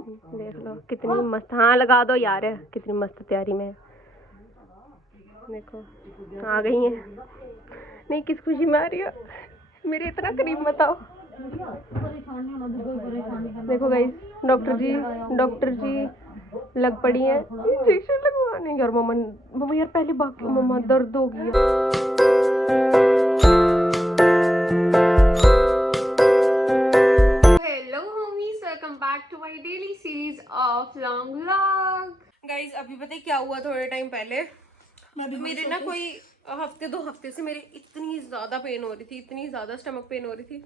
देख लो कितनी मस्त। हाँ लगा दो यार, कितनी मस्त तैयारी में। देखो आ गई है। नहीं किस खुशी में आ रही है, मेरे इतना करीब मत आओ। देखो गाइस डॉक्टर जी लग पड़ी है इंजेक्शन लगवाने। यार मम्मा यार पहले बाकी मम्मा दर्द हो गई है। Hello homies, welcome back to my daily series of long vlog. Guys अभी पता है क्या हुआ, थोड़े टाइम पहले मेरे ना कोई दो हफ्ते से मेरी इतनी ज्यादा पेन हो रही थी, इतनी ज्यादा स्टमक पेन हो रही थी,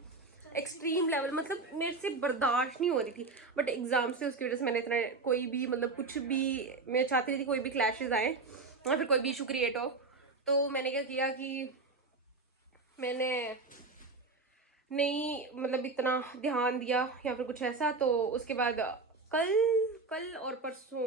एक्सट्रीम लेवल, मतलब मेरे से बर्दाश्त नहीं हो रही थी। बट एग्जाम से उसकी वजह से मैंने इतना कोई भी मतलब कुछ भी मैं चाहती नहीं थी कोई भी क्लैशेस आए या फिर कोई भी इशू क्रिएट हो। तो मैंने क्या किया कि मैंने नहीं मतलब इतना ध्यान दिया या फिर कुछ ऐसा। तो उसके बाद कल कल और परसों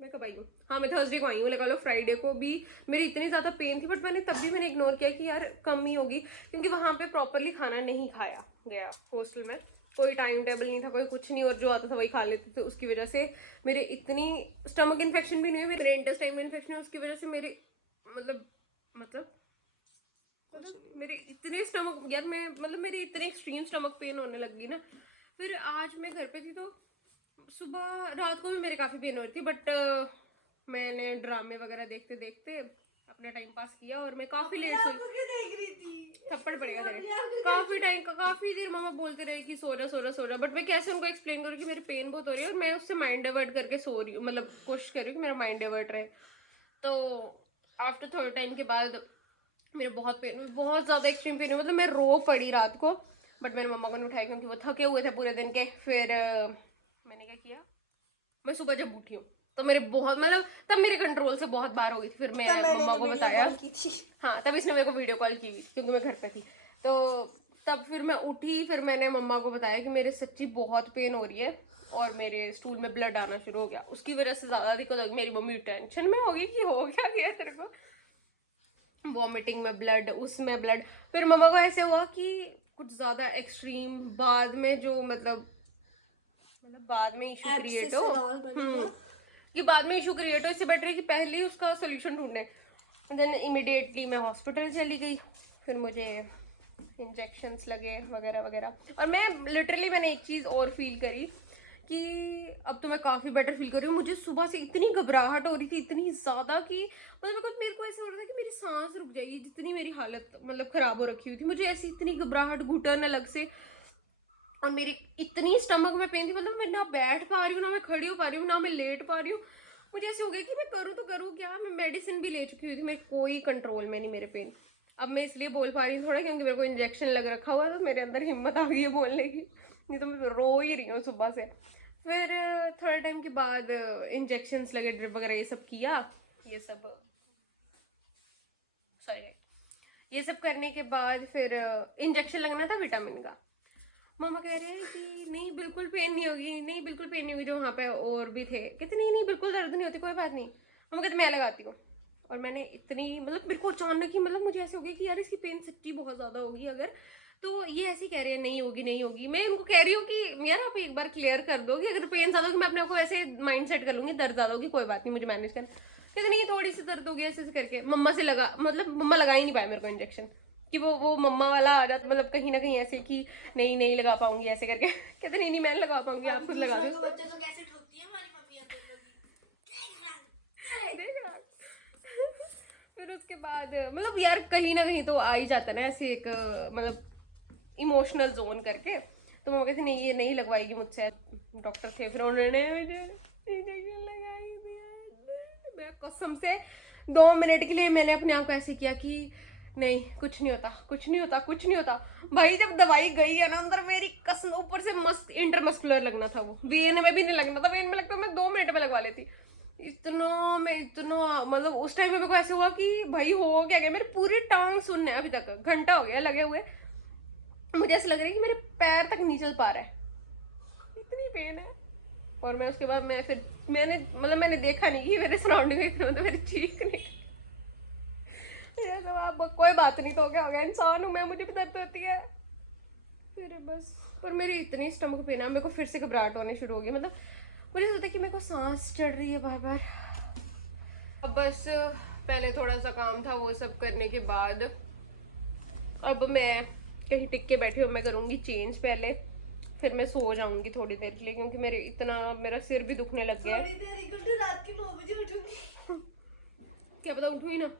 मैं कब आई हूँ, हाँ मैं थर्सडे को आई हूँ, लगा लो फ्राइडे को भी मेरी इतनी ज़्यादा पेन थी। बट मैंने तब भी मैंने इग्नोर किया कि यार कम ही होगी, क्योंकि वहाँ पे प्रॉपरली खाना नहीं खाया गया। हॉस्टल में कोई टाइम टेबल नहीं था, कोई कुछ नहीं, और जो आता था वही खा लेते थे। उसकी वजह से मेरे इतनी स्टमक इन्फेक्शन भी नहीं हुई, मेरे इंटेस्टाइन में इन्फेक्शन है, उसकी वजह से मेरे मतलब मेरे इतने स्टमक यार मैं मतलब मेरी इतनी एक्सट्रीम स्टमक पेन होने लगी ना। फिर आज मैं घर पे थी तो सुबह रात को भी मेरे काफ़ी पेन हो रही थी। बट मैंने ड्रामे वगैरह देखते देखते अपना टाइम पास किया और मैं काफ़ी लेट सोई। थप्पड़ पड़ेगा तेरे। काफ़ी टाइम का काफ़ी देर मम्मा बोलते रहे कि सो जा। बट मैं कैसे उनको एक्सप्लेन करूँ कि मेरी पेन बहुत हो रही है और मैं उससे माइंड डाइवर्ट करके सो रही हूँ, मतलब कोशिश कर रही हूँ कि मेरा माइंड डाइवर्ट रहे। तो आफ्टर थोड़े टाइम के बाद मेरे बहुत ज़्यादा एक्सट्रीम पेन हुई, मतलब मैं रो पड़ी रात को। बट मैंने मम्मा को नहीं उठाया क्योंकि वो थके हुए थे पूरे दिन के। फिर मैंने क्या किया, मैं सुबह जब उठी हूँ तो मेरे बहुत मतलब तब मेरे कंट्रोल से बहुत बार हो गई थी। फिर मैं मम्मा को बताया, हाँ तब इसने मेरे को वीडियो कॉल की हुई क्योंकि मैं घर पे थी। तो तब फिर मैं उठी, फिर मैंने मम्मा को बताया कि मेरे सच्ची बहुत पेन हो रही है और मेरे स्टूल में ब्लड आना शुरू हो गया। उसकी वजह से ज़्यादा दिक्कत होगी। मेरी मम्मी टेंशन में होगी कि हो क्या गया तेरे को, वॉमिटिंग में ब्लड, उसमें ब्लड। फिर मम्मा को ऐसे हुआ कि कुछ ज़्यादा एक्सट्रीम बाद में जो मतलब बाद में इशू क्रिएट हो, कि बाद में इशू क्रिएट हो, इससे बेटर है कि पहले ही उसका सोल्यूशन ढूंढे। देन इमिडिएटली मैं हॉस्पिटल चली गई। फिर मुझे इंजेक्शंस लगे वगैरह वगैरह। और मैं लिटरली मैंने एक चीज़ और फील करी कि अब तो मैं काफ़ी बेटर फील कर रही हूँ। मुझे सुबह से इतनी घबराहट हो रही थी, इतनी ज़्यादा कि मतलब मेरे को ऐसे हो रहा था कि मेरी सांस रुक जाएगी, जितनी मेरी हालत मतलब ख़राब हो रखी हुई थी। मुझे ऐसी इतनी घबराहट, घुटन अलग से, और मेरी इतनी स्टमक में पेन थी, मतलब मैं ना बैठ पा रही हूँ, ना मैं खड़ी हो पा रही हूँ, ना मैं लेट पा रही हूँ। मुझे ऐसे हो गया कि मैं करूँ तो करूँ क्या। मैं मेडिसिन भी ले चुकी हुई थी, मेरे कोई कंट्रोल में नहीं मेरे पेन। अब मैं इसलिए बोल पा रही हूँ थोड़ा क्योंकि मेरे को इंजेक्शन लग रखा हुआ है, तो मेरे अंदर हिम्मत आ गई है बोलने की, नहीं तो मैं रो ही रही हूँ सुबह से। फिर थोड़े टाइम के बाद इंजेक्शन्स लगे, ड्रिप वगैरह ये सब किया, ये सब सॉरी ये सब करने के बाद फिर इंजेक्शन लगना था विटामिन का। मामा कह रहे हैं कि नहीं बिल्कुल पेन नहीं होगी, नहीं बिल्कुल पेन नहीं होगी। जो वहाँ पे और भी थे कहते नहीं नहीं बिल्कुल दर्द नहीं होती, कोई बात नहीं। मामा कहते मैं लगाती हूँ। और मैंने इतनी मतलब मेरे को अचानक ही मतलब मुझे ऐसे हो गया कि यार इसकी पेन सच्ची बहुत ज़्यादा होगी अगर, तो ये ऐसे कह रहे हैं नहीं होगी नहीं होगी। मैं उनको कह रही हूँ कि यार आप एक बार क्लियर कर दो कि अगर पेन ज़्यादा होगी मैं अपने आप को ऐसे माइंड सेट कर लूँगी, दर्द ज़्यादा होगी कोई बात नहीं मुझे मैनेज कर। कहते नहीं थोड़ी सी दर्द होगी ऐसे करके। मम्मा से लगा, मतलब मम्मा लगा ही नहीं पाए मेरे को इंजेक्शन, कि वो मम्मा वाला आ जाता, मतलब कहीं ना कहीं ऐसे कि नहीं नहीं लगा पाऊंगी ऐसे करके। कहते नहीं नहीं मैं लगा पाऊंगी, आप खुद लगा दो। फिर उसके बाद मतलब यार कहीं ना कहीं तो आ ही जाता ना ऐसे एक मतलब इमोशनल जोन करके। तो मम्मा कहती नहीं ये नहीं लगवाएगी मुझसे। डॉक्टर थे फिर उन्होंने मुझे इंजेक्शन लगाई दिया। मैं कसम से 2 मिनट के लिए मैंने अपने आप को ऐसे किया कि नहीं कुछ नहीं होता कुछ नहीं होता कुछ नहीं होता। भाई जब दवाई गई है ना अंदर, मेरी कसम ऊपर से मस्त इंटरमस्कुलर लगना था, वो वेन में भी नहीं लगना था। वेन में लगता मैं 2 मिनट में लगवा लेती। इतना मतलब उस टाइम में मेरे को ऐसे हुआ कि भाई हो क्या गया, मेरी पूरी टांग सुनने अभी तक घंटा हो गया लगे हुए। मुझे ऐसा लग रहा है कि मेरे पैर तक नहीं चल पा रहा है, इतनी पेन है। और मैं उसके बाद मैं फिर मैंने देखा नहीं कि मेरे सराउंडिंग में इतना, तो मेरी चीख नहीं। ये सब आप कोई बात नहीं, तो क्या हो गया, इंसान हूं मैं, मुझे भी दर्द होती है। फिर बस, पर मेरी इतनी स्टमक पेन है, मेरे को फिर से घबराहट होने शुरू हो गई। मतलब मुझे लगता है कि मेरे को सांस चढ़ रही है बार बार। अब बस पहले थोड़ा सा काम था, वो सब करने के बाद अब मैं कहीं टिक के बैठी हूँ। मैं करूँगी चेंज पहले, फिर मैं सो जाऊंगी थोड़ी देर के लिए, क्योंकि मेरा सिर भी दुखने लग गया है। रात के 9 बजे उठूंगी। क्या पता उठूँ ही ना।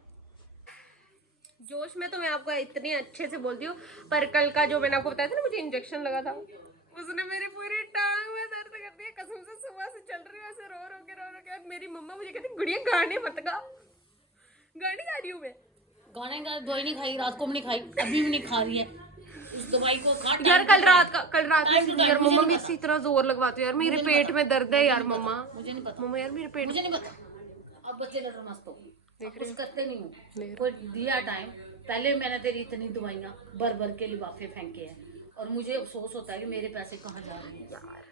जोश में तो मैं आपको इतनी अच्छे से बोलती हूँ, पर कल का जो मैंने आपको बताया था ना, मुझे इंजेक्शन लगा था, उसने मेरी पूरी टांग में दर्द कर दिया कसम से। सुबह से चल रही है ऐसे रो के। और मेरी मम्मा मुझे कहती गुड़िया गाने मत गा। गाने गा रही हूँ मैं। गाने का दवाई नहीं खाई, रात को भी नहीं खाई, अभी भी नहीं खा रही है उस दवाई को। यार कल रात में यार मम्मा मेरे से इतना जोर लगवाती है यार, मेरे पेट में दर्द है यार मम्मा। मुझे नहीं पता मम्मा यार मेरे पेट, मुझे नहीं पता। अब बच्चे लड़ मस्त हो, कुछ करते नहीं हूँ। कोई दिया टाइम, पहले मैंने तेरी इतनी दवाइयाँ भर के लिफाफे फेंके हैं, और मुझे अफसोस होता है कि मेरे पैसे कहाँ जा रहे हैं यार।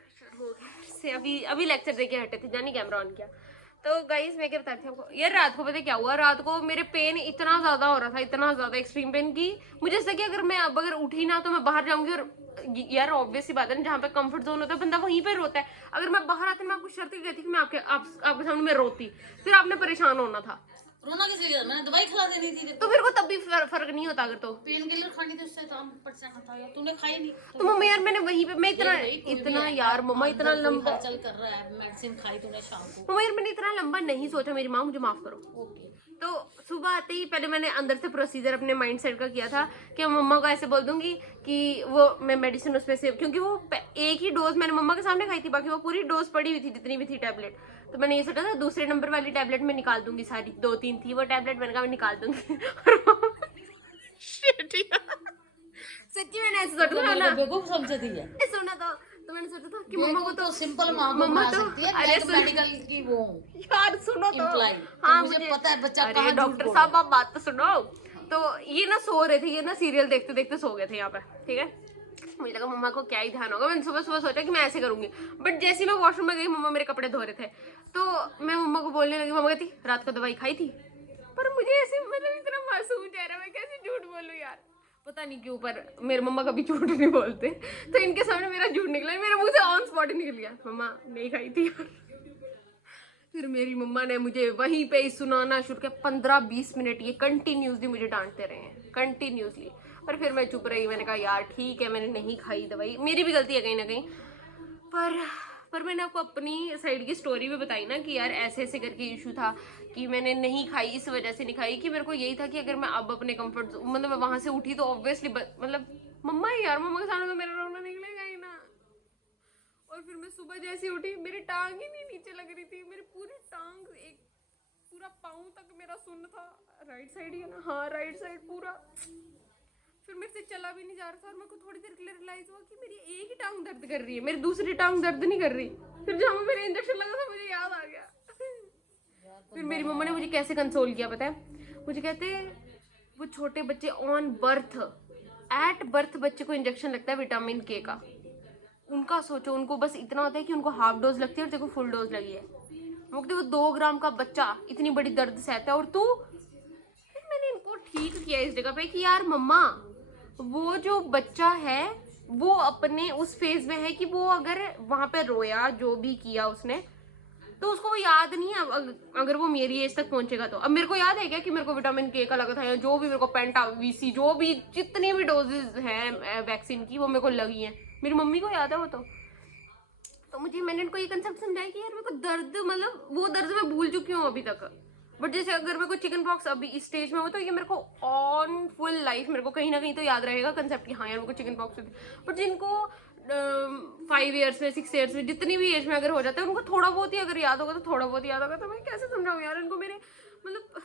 से अभी लेक्चर देके हटे थे, जानी कैमरा ऑन किया। तो गाइस मैं क्या बता रही थी आपको यार, रात को पता क्या हुआ, रात को मेरे पेन इतना ज्यादा हो रहा था, इतना ज्यादा एक्सट्रीम पेन की मुझे ऐसा कि अगर मैं अब अगर उठी ना तो मैं बाहर जाऊंगी। और यार ऑब्वियस सी बात है ना, जहाँ पे कंफर्ट जोन होता है बंदा वहीं पे रोता है। अगर मैं बाहर आती मैं आपको शर्त कहती कि मैं आपके सामने में रोती, फिर आपने परेशान होना था। रोना किस लिए? मैंने दवाई खिला देनी थी तो मेरे को तब भी फर्क नहीं होता अगर तो पेन किलर खानी थी, उससे तो हम परसेंट था यार, तूने खाई नहीं। तो मम्मा यार मैंने वहीं पे मैं इतना यार मम्मा इतना लंबा चल कर रहा है, मेडिसिन खाई तूने शाम को। मम्मा यार मैंने इतना लंबा नहीं सोचा, मेरी माँ मुझे माफ करो। ओके। तो सुबह आते ही पहले मैंने अंदर से प्रोसीजर अपने माइंड सेट का किया था कि मम्मा को ऐसे बोल दूंगी कि वो मैं मेडिसिन उसमें से, क्योंकि वो एक ही डोज मैंने मम्मा के सामने खाई थी, बाकी वो पूरी डोज पड़ी हुई थी जितनी भी थी टैबलेट। तो मैंने ये सोचा था दूसरे नंबर वाली टैबलेट में निकाल दूंगी, सारी 2-3 थी वो टैबलेट, मैंने कहा मैं निकाल दूंगी। सच्ची मैंने ऐसे सोचा था ना, बेवकूफ समझती है। सुना तो मैंने सोचा था कि मम्मा को तो सिंपल माँ मम्मा बना तो सकती है, अरे मेडिकल की वो यार सुनो तो इम्प्लाई। हाँ मुझे पता है बच्चा अरे कहाँ डॉक्टर साहब आप बात तो सुनो। तो ये ना सो रहे थे, ये ना सीरियल देखते देखते सो गए थे यहाँ पे, ठीक है। मुझे लगा मम्मा को क्या ही ध्यान होगा, मैंने सुबह सुबह सोचा कि मैं ऐसे करूंगी। बट जैसे ही मैं वॉशरूम में गई, मम्मा मेरे कपड़े धो रहे थे, तो मैं मम्मा को बोलने लगी। मम्मा कहती रात को दवाई खाई थी, पर मुझे ऐसे मतलब इतना मासूम चेहरा, मैं कैसे झूठ बोलूं यार, पता नहीं क्यों, पर मेरे मम्मा कभी झूठ नहीं बोलते। तो इनके सामने मेरा झूठ निकला, मेरे मुंह से ऑन स्पॉट ही निकल गया, मम्मा नहीं खाई थी। फिर मेरी मम्मा ने मुझे वहीं पे ही सुनाना शुरू किया, 15-20 मिनट ये कंटिन्यूसली मुझे डांटते रहे हैं, कंटिन्यूसली। पर फिर मैं चुप रही, मैंने कहा यार ठीक है मैंने नहीं खाई दवाई, मेरी भी गलती है कहीं ना कहीं। पर मैंने आपको अपनी साइड की स्टोरी भी बताई ना कि यार ऐसे ऐसे करके इशू था कि मैंने नहीं खाई, इस वजह से नहीं खाई कि मेरे को यही था कि अगर मैं अब अपने कंफर्ट मतलब मैं वहां से उठी तो ऑब्वियसली मतलब मम्मा ही यार, मम्मा के सामने तो मेरा रोना निकलेगा ही ना। और फिर मैं सुबह जैसे उठी मेरी टांग ही नहीं नीचे लग रही थी, मेरी पूरी टांग एक पूरा पाँव तक मेरा सुन्न था, राइट साइड ही है ना, हाँ राइट साइड पूरा। फिर मेरे से चला भी नहीं जा रहा था, और मेरे को थोड़ी देर के लिए रियलाइज हुआ कि मेरी एक ही टांग दर्द कर रही है, मेरी दूसरी टांग दर्द नहीं कर रही। फिर जहाँ मेरा इंजेक्शन लगा था मुझे याद आ गया। फिर मेरी मम्मा ने मुझे कैसे कंसोल किया पता है, मुझे कहते वो छोटे बच्चे ऑन बर्थ एट बर्थ बच्चे को इंजेक्शन लगता है विटामिन के का, उनका सोचो, उनको बस इतना होता है कि उनको हाफ डोज लगती है और तेरे को फुल डोज लगी है। वो 2 ग्राम का बच्चा इतनी बड़ी दर्द सहता है, और तू। फिर मैंने इनको ठीक किया इस जगह पे कि यार मम्मा वो जो बच्चा है वो अपने उस फेज में है कि वो अगर वहां पे रोया जो भी किया उसने तो उसको वो याद नहीं है। अगर वो मेरी एज तक पहुंचेगा तो अब मेरे को याद है क्या कि मेरे को विटामिन के का लगा था, या जो भी मेरे को पेंटा वीसी जो भी जितनी भी डोजेज हैं वैक्सीन की वो मेरे को लगी हैं, मेरी मम्मी को याद है वो तो मैंने इनको ये कंसेप्ट समझाया कि यार मेरे को दर्द मतलब वो दर्द मैं भूल चुकी हूँ अभी तक। बट जैसे अगर मेरे को चिकन पॉक्स अभी इस स्टेज में हो तो ये मेरे को ऑन फुल लाइफ मेरे को कहीं ना कहीं तो याद रहेगा कंसेप्ट कि हाँ यार मेरे को चिकन पॉक्स होती। बट जिनको 5 ईयर्स में 6 ईयर्स में जितनी भी एज में अगर हो जाता है उनको थोड़ा बहुत ही अगर याद होगा तो थोड़ा बहुत याद होगा, तो मैं कैसे समझाऊँ यार इनको मेरे मतलब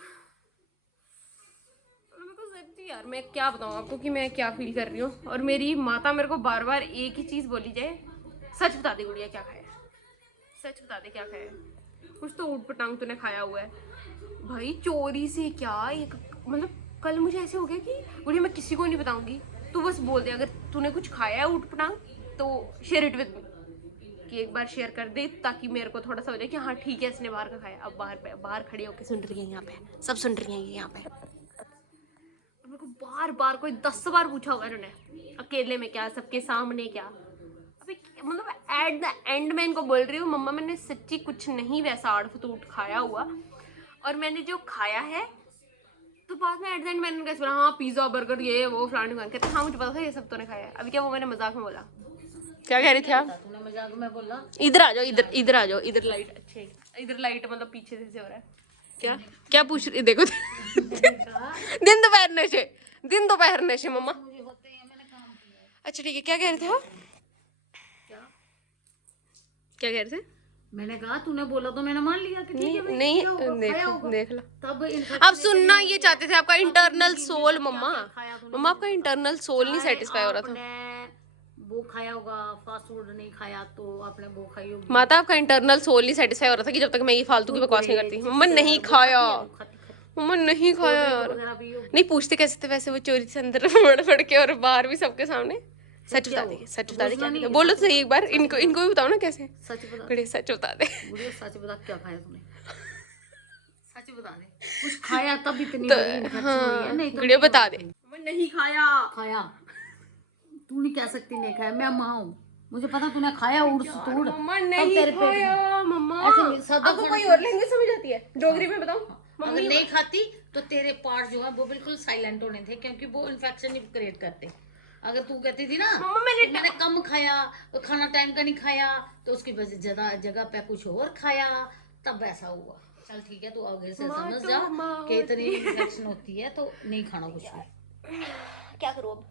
मेरे को सच्ची यार मैं क्या बताऊँ आपको कि मैं क्या फील कर रही हूँ। और मेरी माता मेरे को बार बार एक ही चीज़ बोली जाए, सच बता दे गुड़िया क्या खाया, सच बता दे क्या खाया, कुछ तो ऊट पटांग तूने खाया हुआ है। भाई चोरी से क्या एक मतलब कल मुझे ऐसे हो गया कि गुड़िया मैं किसी को नहीं बताऊंगी, तू बस बोल दे अगर तूने कुछ खाया है ऊट पटांग तो शेयर इट विद मी, कि एक बार शेयर कर दे ताकि मेरे को थोड़ा सा हो जाए कि हाँ ठीक है इसने बाहर का खाया। अब बाहर खड़ी होकर सुन रही है, यहाँ पे सब सुन रही है यहाँ पे, मेरे को बार बार कोई 10 बार पूछा होगा इन्होंने अकेले में क्या, सबके सामने क्या। अभी मतलब एट द एंड मैं इनको बोल रही हूँ मम्मा मैंने सच्ची कुछ नहीं वैसा आड़ फतूट खाया हुआ, और मैंने जो खाया है तो बाद में एट द एंड मैंने कैसे बोला हाँ पिज्जा बर्गर ये वो फलाने ढिमाने, कहते हाँ मुझे पता था ये सब तूने खाया है। अभी क्या वो मैंने मजाक में बोला। क्या कह रही थी आप? तूने मजाक में बोला। इधर आ जाओ, इधर इधर आ जाओ, इधर लाइट अच्छी है, इधर लाइट मतलब पीछे से हो रहा है। क्या क्या पूछ रही देखो दिन दोपहर नशे मम्मा। मुझे होते हैं, मैंने काम किया। अच्छा ठीक है, क्या कह रहे थे आप? क्या कह रहे थे? मैंने कहा तूने बोला तो मैंने मान लिया कि ठीक है भाई, नहीं किया होगा, खाया होगा। देख लो। तब आप सुनना ये चाहते थे आपका इंटरनल सोल मम्मा, मम्मा मम्मा आपका इंटरनल सोल नहीं सेटिस्फाई हो रहा था। वो खाया होगा, फास्ट फूड नहीं खाया तो आपने वो खाई होगी। माता आपका इंटरनल सोल नहीं सेटिस्फाई हो रहा था कि जब तक मैं ये फालतू की बकवास नहीं करती। मम्मा नहीं खाया, मम्मा नहीं खाया यार। नहीं पूछते कैसे थे वैसे वो चोरी से अंदर फड़ के और बाहर भी सबके सामने। सच बता दे, सच बता दे क्या क्या बोलो तो सही एक बार, इनको इनको भी बताओ ना कैसे। सच बता, बड़े सच बता दे, सच बता क्या खाया तूने, सच बता दे। कुछ खाया तब इतनी बड़ी इन्फेक्शन हुई है, नहीं तो गुड़िया बता दे। मैं नहीं खाया। खाया तू नहीं कह सकती नहीं खाया, मैं माँ हूँ, मुझे पता तूने खाया उड़ तोड़। मम्मा नहीं खाया मम्मा, आपको कोई और लैंग्वेज समझ आती है डोगरी में बताओ। अगर नहीं खाती तो तेरे पार्ट जो है वो बिल्कुल साइलेंट होने थे, क्योंकि वो इन्फेक्शन ही क्रिएट करते। अगर तू कहती थी ना मम्मा मैंने कम खाया, खाना टाइम का नहीं खाया, तो उसकी वजह ज्यादा जगह पे कुछ और खाया, तब ऐसा हुआ। चल ठीक है, तू आगे से समझ जा कि इतनी इन्फेक्शन होती है तो नहीं खाना कुछ भी। क्या करूँ अब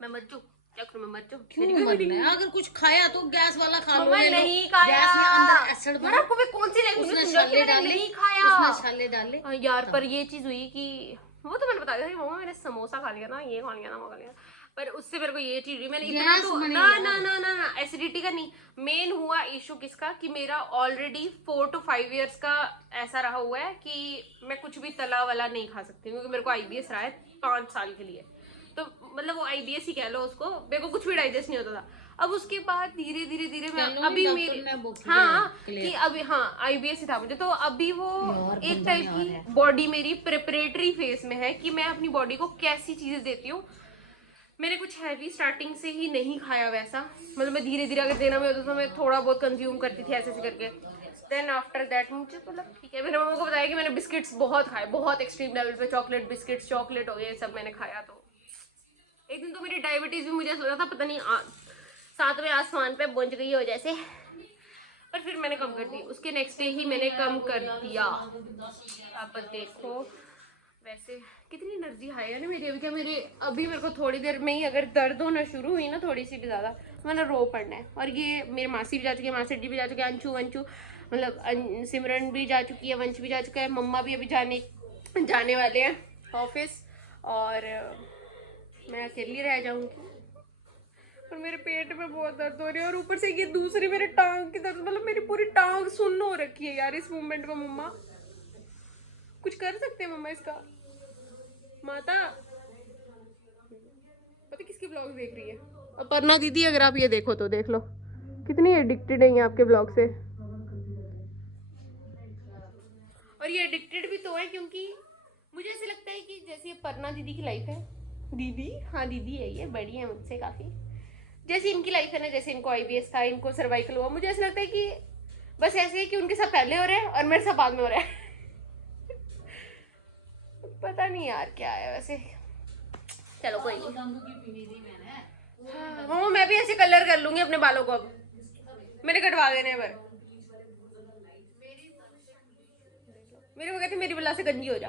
मैं मर जाऊँ, क्या करूँ मैं मर जाऊँ? क्यों मरना है? अगर कुछ खाया तो गैस वाला खा लो, ले लो। नहीं खाया गैस में अंदर एसिड यार, आपको मैं कौन सी लैंग्वेज उसने में समझाऊं कि छाले मैंने डाले, नहीं खाया। उसने छाले डाले यार पर ये चीज हुई कि वो तो मैंने बता दिया था मम्मा मैंने समोसा खा लिया ना, ये खा लिया ना, वो खा लिया, पर उससे मेरे को ये चीज हुई। मैंने इतना तो ना एसिडिटी का नहीं, मेन हुआ इशू किसका कि मेरा ऑलरेडी 4 to 5 years का ऐसा रहा हुआ है कि मैं कुछ भी तला वाला नहीं खा सकती, क्योंकि मेरे को IBS रहा है 5 साल के लिए। तो मतलब वो IBS ही कह लो उसको, मेरे को कुछ भी डाइजेस्ट नहीं होता था। अब उसके बाद धीरे धीरे मैं अभी मेरे कि अभी IBS ही था मुझे, तो अभी वो एक टाइप की बॉडी मेरी प्रिपरेटरी फेज में है कि मैं अपनी बॉडी को कैसी चीजें देती हूँ। मैंने कुछ हैवी स्टार्टिंग से ही नहीं खाया वैसा, मतलब मैं धीरे धीरे अगर देना में होता तो मैं थोड़ा बहुत कंज्यूम करती थी ऐसे करके। देन आफ्टर दैट मुझे मतलब ठीक है, मैंने मम्मा को बताया कि मैंने बिस्किट्स बहुत खाए, बहुत एक्सट्रीम लेवल पे चॉकलेट बिस्किट्स, चॉकलेट हो गए सब मैंने खाया। तो एक दिन तो मेरी डायबिटीज भी मुझे लगा था पता नहीं 7वें आसमान पे पहुंच गई हो जैसे, पर फिर मैंने कम कर दी, उसके नेक्स्ट डे ही मैंने कम कर दिया। आप देखो वैसे कितनी एनर्जी हाई है ना मेरी। अभी क्या मेरे को थोड़ी देर में ही अगर दर्द होना शुरू हुई ना थोड़ी सी भी ज्यादा, मैंने रो पड़ना है। और ये मेरी मासी भी जा चुकी है, मासी जी भी जा चुके हैं, अंशु मतलब सिमरन भी जा चुकी है, वंश भी जा चुका है, मम्मा भी अभी जाने वाले हैं ऑफिस, और मैं अकेली रह जाऊंगी। और मेरे पेट में बहुत दर्द हो रही है, और ऊपर से ये दूसरी मेरे टांग की दर्द, मतलब मेरी पूरी टांग सुन्न हो रखी है यार इस मूवमेंट को। मम्मा कुछ कर सकते हैं मम्मा इसका? माता पता किसके ब्लॉग देख रही है? अपर्णा दीदी, अगर आप ये देखो तो देख लो कितनी एडिक्टेड है ये आपके ब्लॉग से। और ये एडिक्टेड भी तो है क्योंकि मुझे ऐसे लगता है कि जैसे अपर्णा दीदी की लाइफ है, दीदी हाँ दीदी है, ये बड़ी है मुझसे काफी, जैसे इनकी लाइफ है ना, जैसे इनको IBS था, इनको सर्वाइकल हुआ, मुझे ऐसा लगता है कि बस ऐसे है कि उनके साथ पहले हो रहे हैं और मेरे साथ बाद में हो रहा है पता नहीं यार क्या है वैसे, चलो कोई नहीं। हाँ मैं भी ऐसे कलर कर लूंगी अपने बालों को, अब मैंने कटवा देने पर। मेरे को कहते मेरी बला से गंजी हो जा।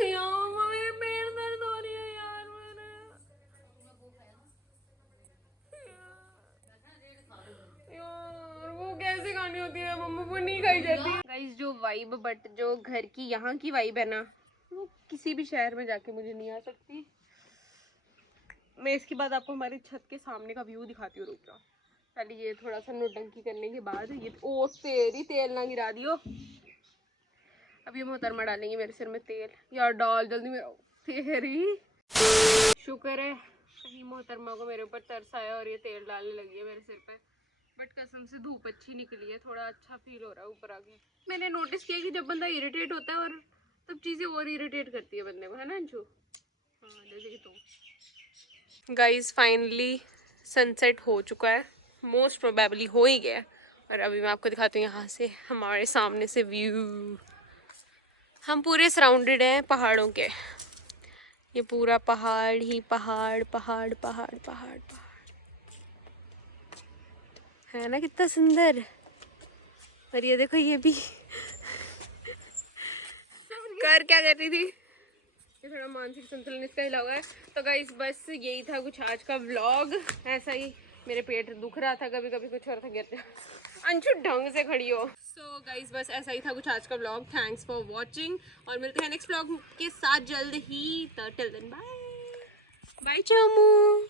यार मेरे पैर दर्द हो रही है यार, यार वो कैसे खानी होती है मम्मा, वो नहीं खाई जाती। गाइस जो वाइब बट जो घर की यहाँ की वाइब है ना, वो किसी भी शहर में जाके मुझे नहीं आ सकती। मैं इसके बाद आपको हमारी छत के सामने का व्यू दिखाती हूँ, रुक जाओ पहले ये थोड़ा सा नोटंकी करने के बाद। ये ओ तेरी तेल ना गिरा दियो, अब ये मोहतरमा डालेंगे मेरे सिर में तेल। यार डाल जल्दी मेरा तेरी। शुक्र है कहीं मोहतरमा को मेरे ऊपर तरस आया और ये तेल डालने लगी है मेरे सिर पे। बट कसम से धूप अच्छी निकली है, थोड़ा अच्छा फील हो रहा है ऊपर आके। मैंने नोटिस किया कि जब बंदा इरिटेट होता है और तब चीज़ें और इरिटेट करती है बंदे को, है ना अंशु? हाँ जैसे कि तुम गाइस फाइनली सनसेट हो चुका है, मोस्ट प्रोबेबली हो ही गया है। और अभी मैं आपको दिखाती हूँ यहाँ से हमारे सामने से व्यू। हम पूरे सराउंडेड हैं पहाड़ों के, ये पूरा पहाड़ ही पहाड़ पहाड़ पहाड़ पहाड़ पहाड़, है ना कितना सुंदर। और ये देखो ये भी कर क्या कर रही थी, ये थोड़ा मानसिक संतुलन इसका हिला हुआ है। तो गाइस बस यही था कुछ आज का व्लॉग। ऐसा ही मेरे पेट दुख रहा था, कभी कभी कुछ और था, गिरते अंशु ढंग से खड़ी हो। सो गाइस बस ऐसा ही था कुछ आज का व्लॉग। थैंक्स फॉर वॉचिंग और मिलते हैं नेक्स्ट व्लॉग के साथ जल्द ही। तो टिल देन बाय बाय चमू।